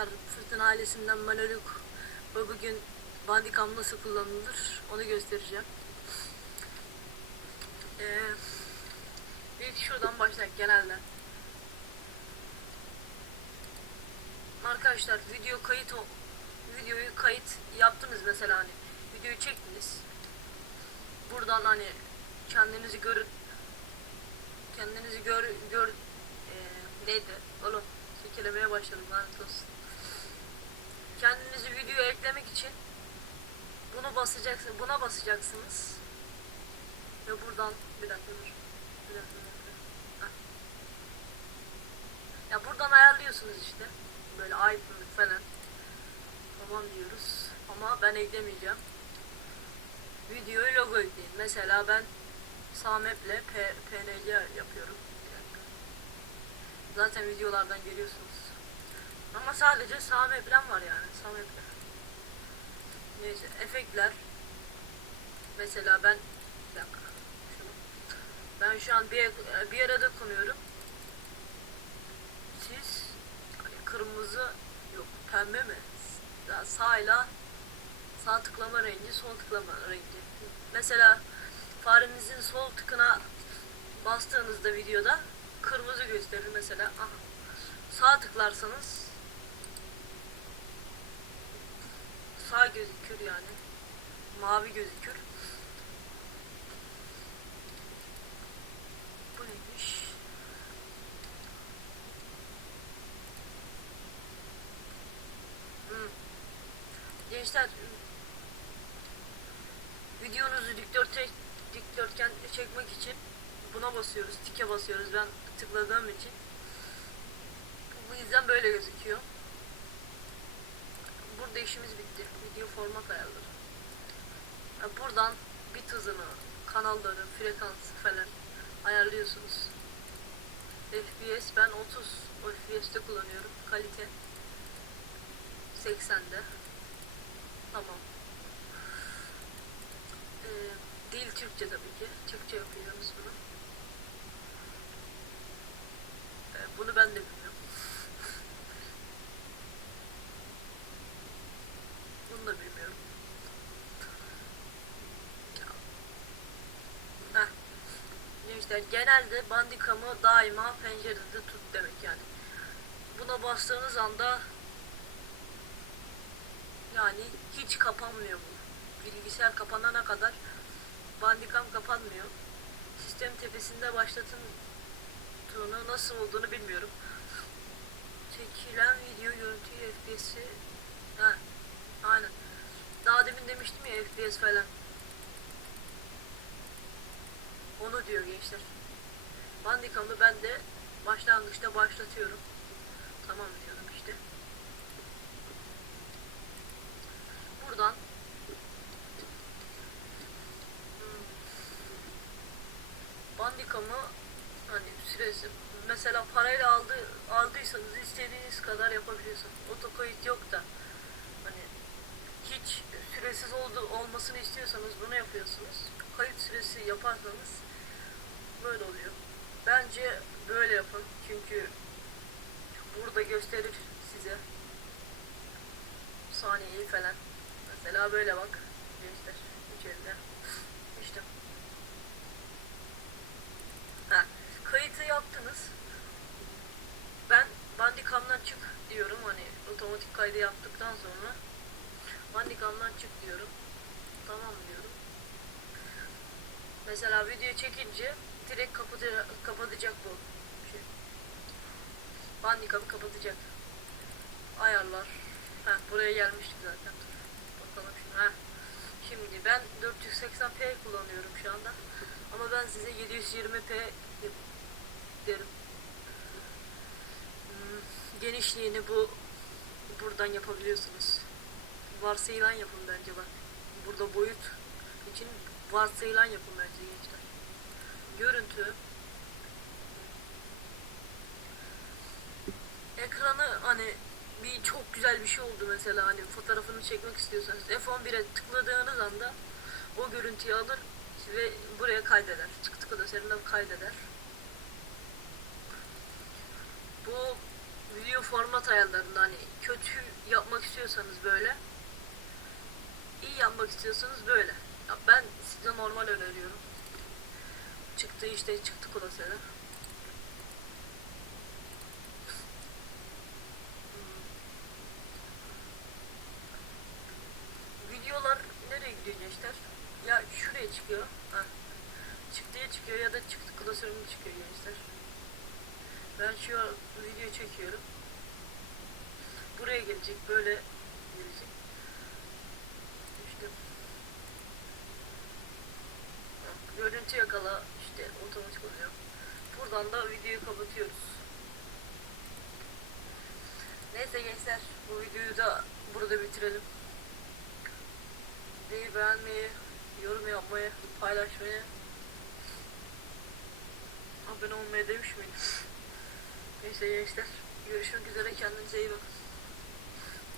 arkadaşlar Fırtına ailesinden Manoluk ve bugün Bandicam nasıl kullanılır onu göstereceğim. Ee, ilk şuradan başlayalım genelde. Arkadaşlar video kayıt o videoyu kayıt yaptınız mesela hani videoyu çektiniz. Buradan hani kendinizi görün kendinizi gör gör e, neydi oğlum kekelemeye başladım lanet olsun. Kendinizi videoya eklemek için bunu basacaksın buna basacaksınız ve buradan bir dakika dur. Bir dakika, bir dakika. Ya buradan ayarlıyorsunuz işte böyle aydınlık falan tamam diyoruz ama ben eklemeyeceğim videoyu logo ekleyin mesela ben Samep'le P- PNG yapıyorum. Zaten videolardan görüyorsunuz. Ama sadece Samep'le var yani. Samep'le. Neyse efektler. Mesela ben bir dakika. Şunu. Ben şu an bir, bir arada konuyorum. Siz hani kırmızı yok pembe mi? Daha sağla sağ tıklama rengi, sol tıklama rengi. Mesela farenizin sol tıkına bastığınızda videoda kırmızı gösterir mesela. Aha. Sağ tıklarsanız sağ gözükür yani. Mavi gözükür. Bu neymiş? Hmm. Gençler videonuzu dikdörtgen, dikdörtgen çekmek için buna basıyoruz. Tike basıyoruz ben tıkladığım için. Bu yüzden böyle gözüküyor. Burada işimiz bitti. Video format ayarları. Ya Buradan bit hızını, kanalları, frekansı falan ayarlıyorsunuz. FPS ben 30 FPS'te kullanıyorum. Kalite 80'de. Tamam. Ee, dil Türkçe tabii ki. Türkçe yapıyoruz bunu. Ee, bunu ben de bilmiyorum. bunu da bilmiyorum. Heh. Gençler genelde bandikamı daima pencerede tut demek yani. Buna bastığınız anda yani hiç kapanmıyor bu. Bilgisayar kapanana kadar bandikam kapanmıyor. Sistem tepesinde başlatın tonu nasıl olduğunu bilmiyorum. Çekilen video görüntü FPS'i ha, aynen. Daha demin demiştim ya FPS falan. Onu diyor gençler. Bandikamı ben de başlangıçta başlatıyorum. Tamam diyorum işte. Buradan Bandikamı hani süresi mesela parayla aldı aldıysanız istediğiniz kadar yapabiliyorsunuz. Otokayıt yok da hani hiç süresiz oldu olmasını istiyorsanız bunu yapıyorsunuz. Kayıt süresi yaparsanız böyle oluyor. Bence böyle yapın çünkü burada gösterir size saniyeyi falan. Mesela böyle bak. Gençler içeride. İşte. Ha, kayıtı yaptınız. Ben Bandicam'dan çık diyorum hani otomatik kaydı yaptıktan sonra Bandicam'dan çık diyorum. Tamam diyorum. Mesela video çekince direkt kapatacak, kapatacak bu şey. Bandicam'ı kapatacak. Ayarlar. Heh, buraya gelmiştik zaten. Bakalım şimdi. Heh. Şimdi ben 480p kullanıyorum şu anda. Ama ben size 720p yap- derim. Hmm, genişliğini bu buradan yapabiliyorsunuz. Varsayılan yapın bence bak. Burada boyut için varsayılan yapın bence gençler. Görüntü ekranı hani bir çok güzel bir şey oldu mesela hani fotoğrafını çekmek istiyorsanız F11'e tıkladığınız anda o görüntüyü alır ve buraya kaydeder. Çıktı da üzerinden kaydeder. Bu video format ayarlarında hani kötü yapmak istiyorsanız böyle iyi yapmak istiyorsanız böyle. Ya ben size normal öneriyorum. Çıktı işte çıktı klasörü. Videolar nereye gidiyor gençler? Ya şuraya çıkıyor. Ha. Çıktıya çıkıyor ya da çıktı klasörüne çıkıyor gençler. Ben şu an video çekiyorum. Buraya gelecek böyle gelecek. İşte Ha, görüntü yakala işte otomatik oluyor. Buradan da videoyu kapatıyoruz. Neyse gençler bu videoyu da burada bitirelim. Videoyu beğenmeyi, yorum yapmayı, paylaşmayı, abone olmayı demiş miydim? Neyse gençler görüşmek üzere kendinize iyi bakın.